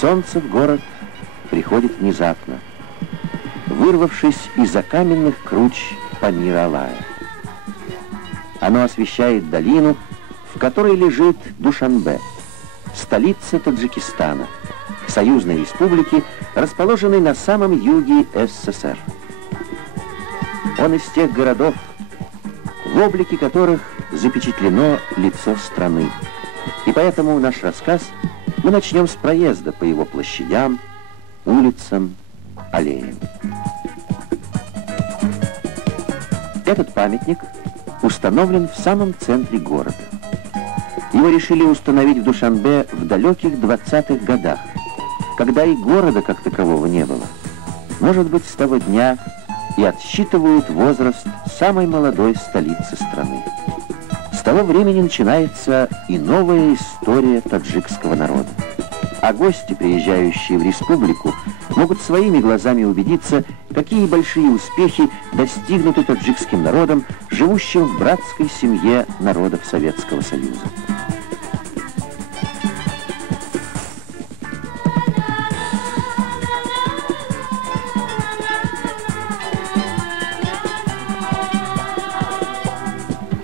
Солнце в город приходит внезапно, вырвавшись из-за каменных круч Памира-Алая. Оно освещает долину, в которой лежит Душанбе, столица Таджикистана, союзной республики, расположенной на самом юге СССР. Он из тех городов, в облике которых запечатлено лицо страны. И поэтому наш рассказ мы начнем с проезда по его площадям, улицам, аллеям. Этот памятник установлен в самом центре города. Его решили установить в Душанбе в далеких 20-х годах, когда и города как такового не было. Может быть, с того дня и отсчитывают возраст самой молодой столицы страны. С того времени начинается и новая история таджикского народа. А гости, приезжающие в республику, могут своими глазами убедиться, какие большие успехи достигнуты таджикским народом, живущим в братской семье народов Советского Союза.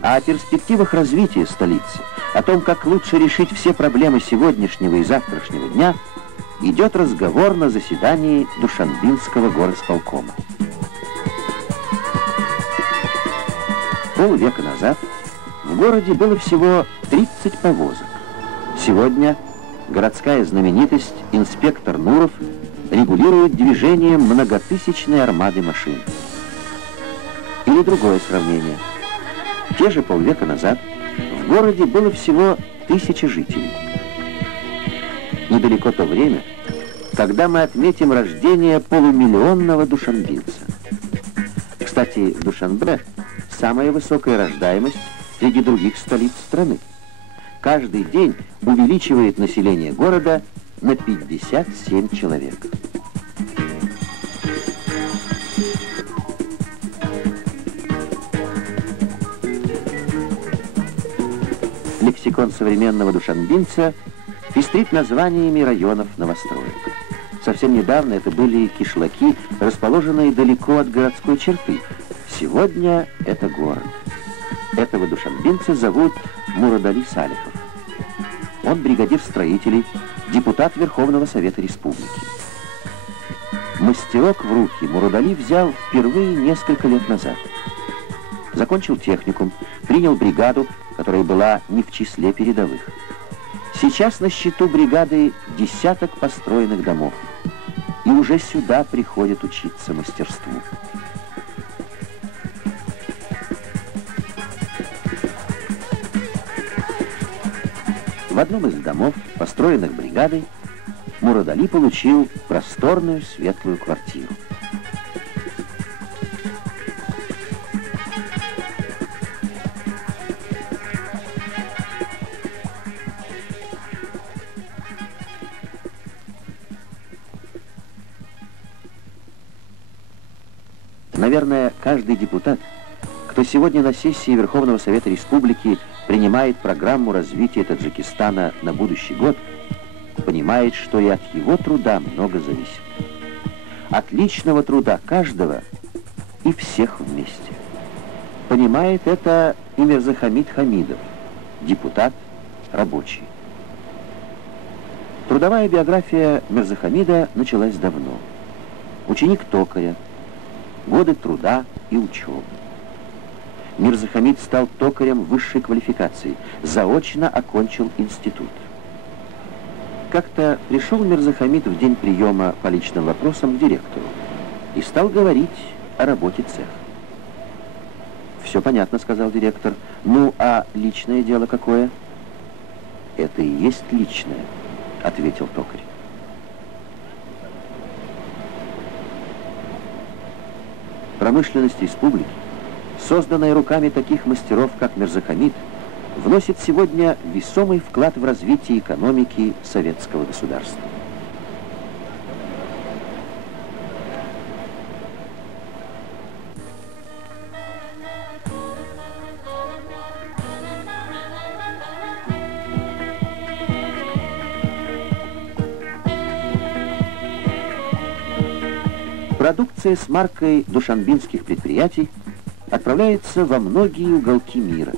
А о перспективах развития столицы, о том, как лучше решить все проблемы сегодняшнего и завтрашнего дня, идет разговор на заседании Душанбинского горосполкома. Полвека назад в городе было всего 30 повозок. Сегодня городская знаменитость инспектор Нуров регулирует движение многотысячной армады машин. Или другое сравнение. Те же полвека назад в городе было всего 1000 жителей. Недалеко то время, когда мы отметим рождение полумиллионного душанбинца. Кстати, в Душанбе самая высокая рождаемость среди других столиц страны. Каждый день увеличивает население города на 57 человек. Лексикон современного душанбинца пестрит названиями районов новостроек. Совсем недавно это были кишлаки, расположенные далеко от городской черты. Сегодня это город. Этого душанбинца зовут Мурадали Салихов. Он бригадир строителей, депутат Верховного Совета Республики. Мастерок в руки Мурадали взял впервые несколько лет назад. Закончил техникум, принял бригаду, которая была не в числе передовых. Сейчас на счету бригады десяток построенных домов. И уже сюда приходят учиться мастерству. В одном из домов, построенных бригадой, Мурадали получил просторную светлую квартиру. Наверное, каждый депутат, кто сегодня на сессии Верховного Совета Республики принимает программу развития Таджикистана на будущий год, понимает, что и от его труда много зависит. От личного труда каждого и всех вместе. Понимает это и Мирзахамид Хамидов, депутат, рабочий. Трудовая биография Мирзахамида началась давно. Ученик токаря, годы труда и учебы. Мирзахамид стал токарем высшей квалификации, заочно окончил институт. Как-то пришел Мирзахамид в день приема по личным вопросам к директору и стал говорить о работе цеха. «Все понятно», — сказал директор. «Ну, а личное дело какое?» «Это и есть личное», — ответил токарь. Промышленность республики, созданная руками таких мастеров, как Мирзахамид, вносит сегодня весомый вклад в развитие экономики советского государства. Продукция с маркой душанбинских предприятий отправляется во многие уголки мира,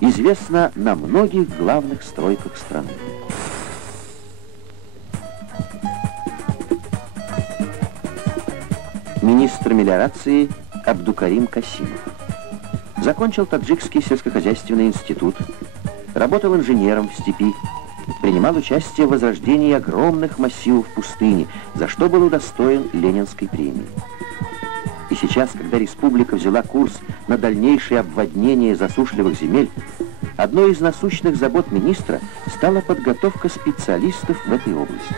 известна на многих главных стройках страны. Министр мелиорации Абдукарим Касимов. Закончил Таджикский сельскохозяйственный институт, работал инженером в степи, принимал участие в возрождении огромных массивов пустыни, за что был удостоен Ленинской премии. И сейчас, когда республика взяла курс на дальнейшее обводнение засушливых земель, одной из насущных забот министра стала подготовка специалистов в этой области.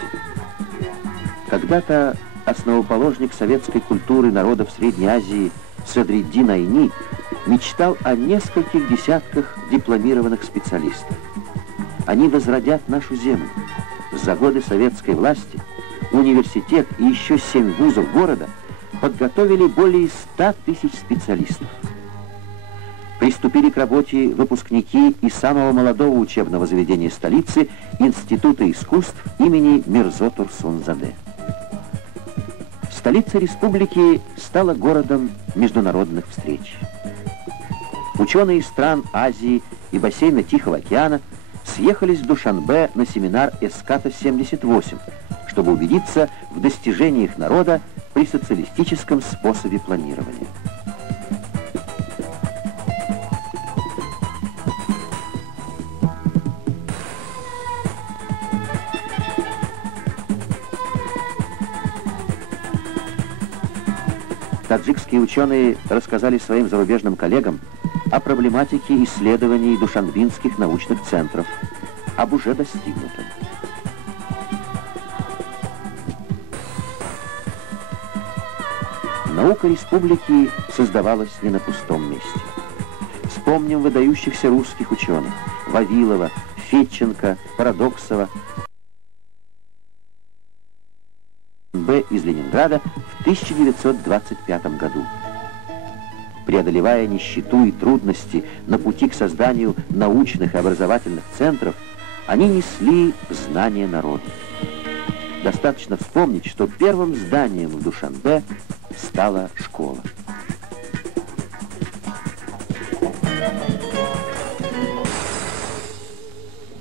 Когда-то основоположник советской культуры народов Средней Азии Садриддин Айни мечтал о нескольких десятках дипломированных специалистов. Они возродят нашу землю. За годы советской власти университет и еще 7 вузов города подготовили более 100 тысяч специалистов. Приступили к работе выпускники из самого молодого учебного заведения столицы Института искусств имени Мирзо Турсунзаде. Столица республики стала городом международных встреч. Ученые из стран Азии и бассейна Тихого океана съехались в Душанбе на семинар Эската-78, чтобы убедиться в достижениях народа при социалистическом способе планирования. Таджикские ученые рассказали своим зарубежным коллегам о проблематике исследований душанбинских научных центров, об уже достигнутом. Наука республики создавалась не на пустом месте. Вспомним выдающихся русских ученых Вавилова, Федченко, Парадоксова, из Ленинграда в 1925 году. Преодолевая нищету и трудности на пути к созданию научных и образовательных центров, они несли знания народу. Достаточно вспомнить, что первым зданием в Душанбе стала школа.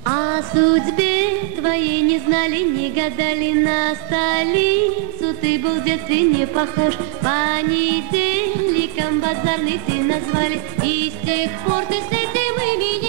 О судьбе твоей не знали, не гадали, на столицу ты был в детстве не похож. Понедельником базарный ты назвали, и с тех пор ты с этим именем